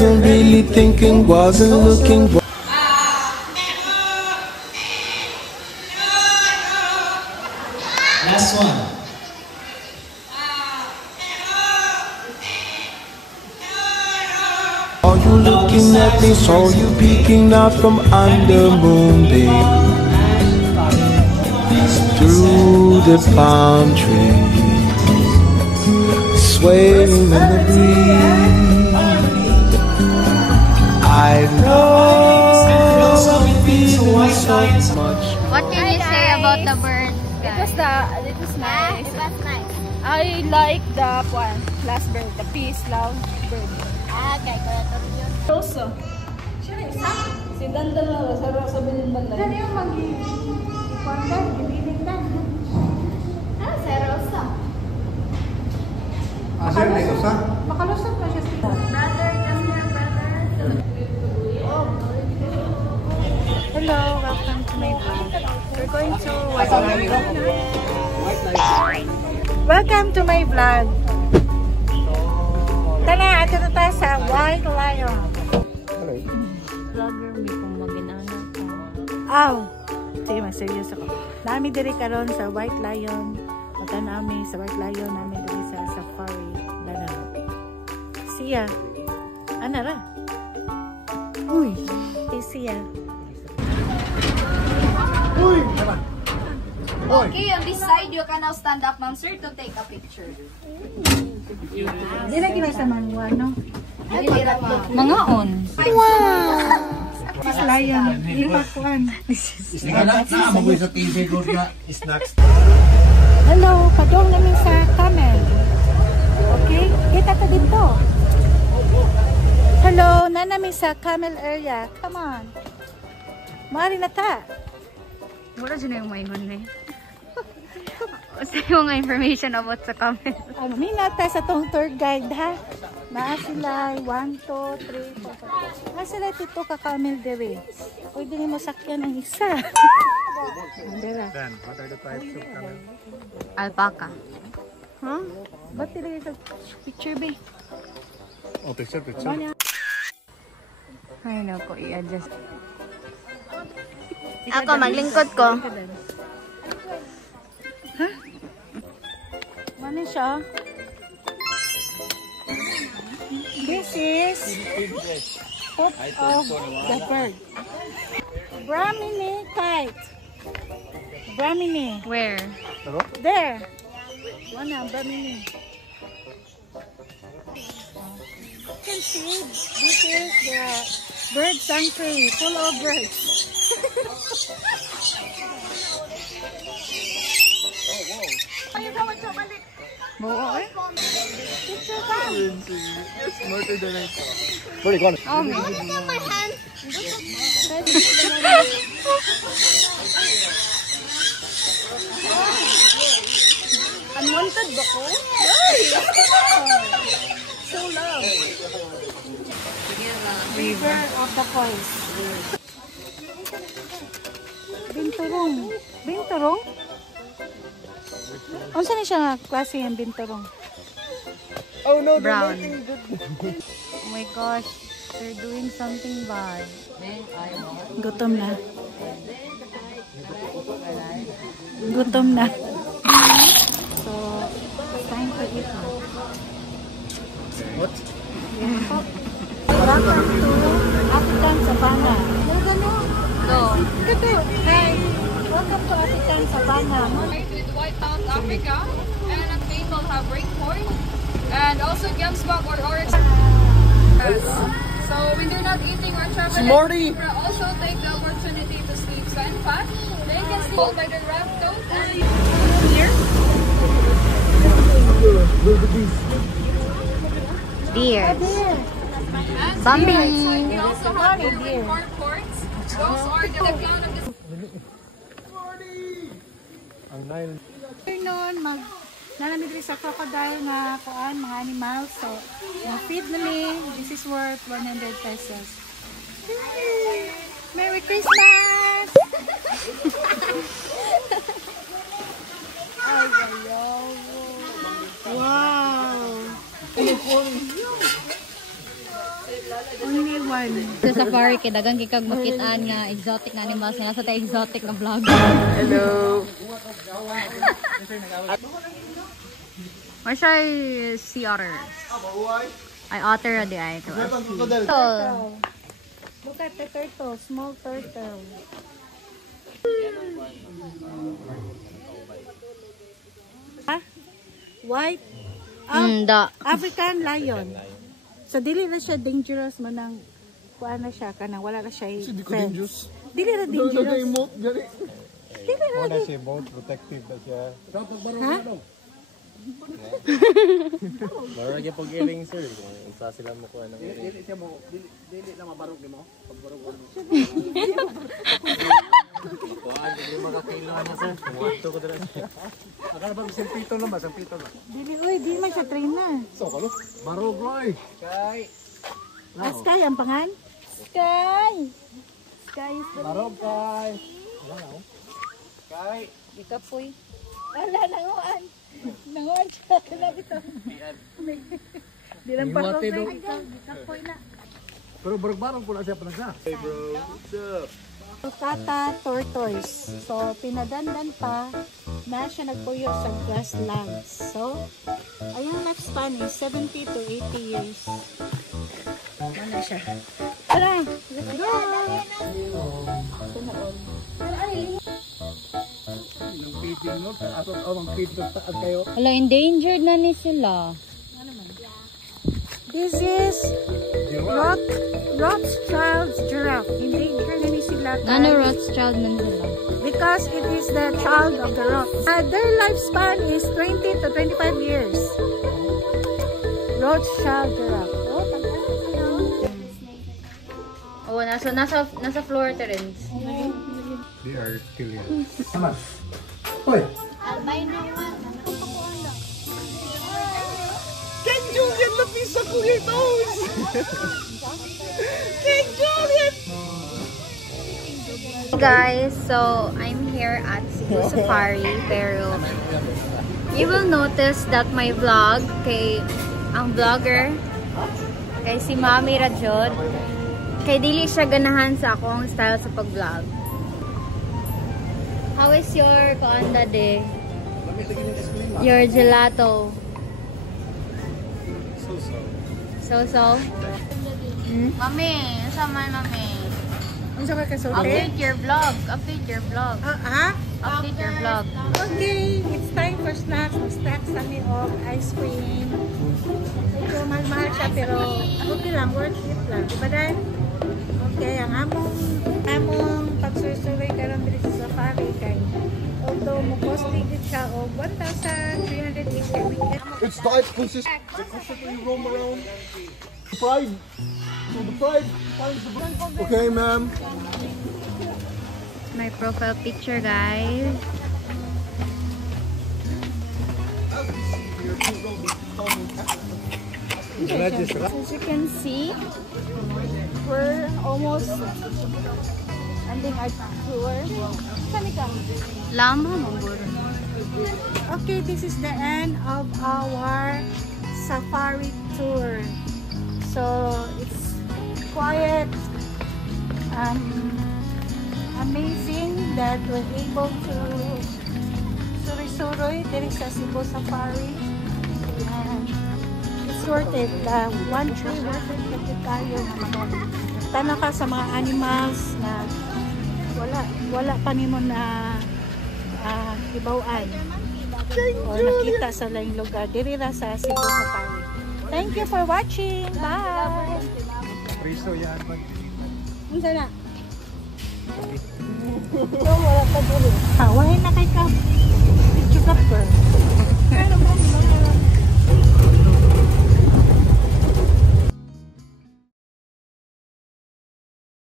wasn't really thinking, wasn't looking. Last one. Are you looking at me? Saw you peeking out from under moonbeam through the palm trees, swaying in the breeze. I know I'm feeling so much. What can you say about the bird? It was nice. It was nice. I like the one, last bird, the peace, love bird. Okay, correct. Rosa. Si Dandan na, sa bilin banda. Ano yung mag-i-contact? Gililing na. Ah, si Rosa. Sir, may Rosa? Makalusot na siya siya. Brother, come here, brother. Hello, welcome to my vlog. We're going to welcome to my vlog. Tara, ato na tayo sa White Lion. Vlogger, may kong maginana ko. Aw! Sige, mag-serious ako. Nami diri karon sa White Lion. Mata nami sa White Lion, nami diri sa Safari. Danao. Siya. Ana ra? Uy! Siya. Uy! Okay, on this side, you can now stand up, ma'am, sir, to take a picture. Di na kinasamahan mo, ano? Mga on. Wow! This lion. Ipakuan. Magoy sa TV ko na snacks. Hello, padong namin sa camel. Okay? Kita to dito. Hello, na namin sa camel area. Come on. Mari na ta. Wala dyan na yung maingon na sa yung information about sa camel. Minata sa tong tour guide, ha? Naa sila, 1, 2, 3, 4, 5. Naa sila tito ka camel dere. Pwede mo sakyan ang isa. Dan, what are the types of camel? Alpaca. Huh? Ba't tilagay sa picture, be? Oh, picture. Ay, naku, i-adjust. Ako, maglingkod ko. Ha? Ano siya? This is foot of the bird. Brahmini kite. Brahmini. Where? There. One Brahmini. You can see this is the bird sanctuary full of birds. Oo eh. Picture ka. Smarter than I thought. Oh, me. Unwanted ba ko? So love. River of the Falls. Binturong. Binturong? Ano saan siya klase yung binturong? Oh no, Brown. Oh my gosh, they're doing something bad. Gutom na. Gutom na. So, it's time to eat now. What? Welcome to African Savannah. So, Hi. Welcome to African Savannah. With White Mount Africa, and at people have raincorn, and also gemsbok or oryx. So when you're not eating or traveling, you will also take the opportunity to sleep sand fat. They can sleep by the raft tote. Here. deer. And Bambi. we also have golden cords. Those are the clown of the Ang Nile. Noon, nalamig rin sa crocodile na kuan, mga animals. So, feed na ni. This is worth 100 pesos. Merry Christmas! Ay, ayaw. Wow! Sa safari kay dagang kikag makitaan nga exotic na animals nga nasa tayo exotic na vlog. Hello. Or siya sea otters. Ay otter di ay ito. Look at the turtle, small turtle. White African lion. So dili na siya dangerous man nang kuan na siya kanang wala na siya friends. Dili na dangerous. Dili na Wala siya boat protective na siya. Ha? Mara gyud pag-iring sir. Isa sila mo kuan ng Dili siya mo, dili na mabarog mo. Pagbarog mo. kuan, hindi makakilo na sir. Muadto ko dira. Akala ba isang pito lang ba? Isang pito lang. Dili oy, di man siya train na. So, kalo? Barog, Roy. Kay. Sky ang pangan? Sky. Sky is the Barog, kay. Kay. Ikapoy. Wala nanguan. Nanguan siya na ito. Di lang pa ko ikapoy na. Pero barog-barog po na siya panagsa. Hey bro, what's up? Tata tortoise. So, pinadandan pa na siya nagpuyo sa grasslands. So, ayang lifespan is 70 to 80 years. Ano siya? Tara! Let's go! Yung feeding no, ato ang feed sa kayo. Wala, endangered na ni sila. This is Rothschild's giraffe. Endangered na ni sila. Ano Rothschild man sila? Because it is the child of the rock. Their lifespan is 20 to 25 years. Rothschild giraffe. Oh, nasa floor terrace. They are still here. Naman. Hoy. King Julian, napisa ko yung toes! King Julian! Hey guys, so I'm here at Cebu Safari, pero you will notice that my vlog kay ang vlogger kay si Mami Rajod kay dili siya ganahan sa akong style sa pag-vlog. How is your kaanda de? Your gelato? So? Mami, sama Mami. Ano sa mga kasulti? Update your vlog. Update your vlog. Ha? Update your vlog. Okay, it's time for snacks. Snacks kami of ice cream. Medyo mahal-mahal siya pero okay lang, worth it lang. Diba Dan? Okay, ang among pagsusuloy karon dito sa safari kay although mo costly gid siya og 1,300 each kay weekend. It's diet consistent. They constantly roam around. Pride. So the pride finds the brand. Okay, ma'am. My profile picture, guys. As you can see, we're almost ending our tour. Lama mo. Okay, this is the end of our safari tour. So it's quiet, amazing that we're able to suri-suroy diri sa Cebu Safari. And it's worth it. One trip worth it kasi tayo na tanaw ka sa mga animals na wala pa nimo na ibawan o nakita sa laing lugar diri ra sa Cebu Safari. Thank you for watching. Bye. Priso yan. Unsa na? Wala pa diri. Hawain na kay ka. Picture ka.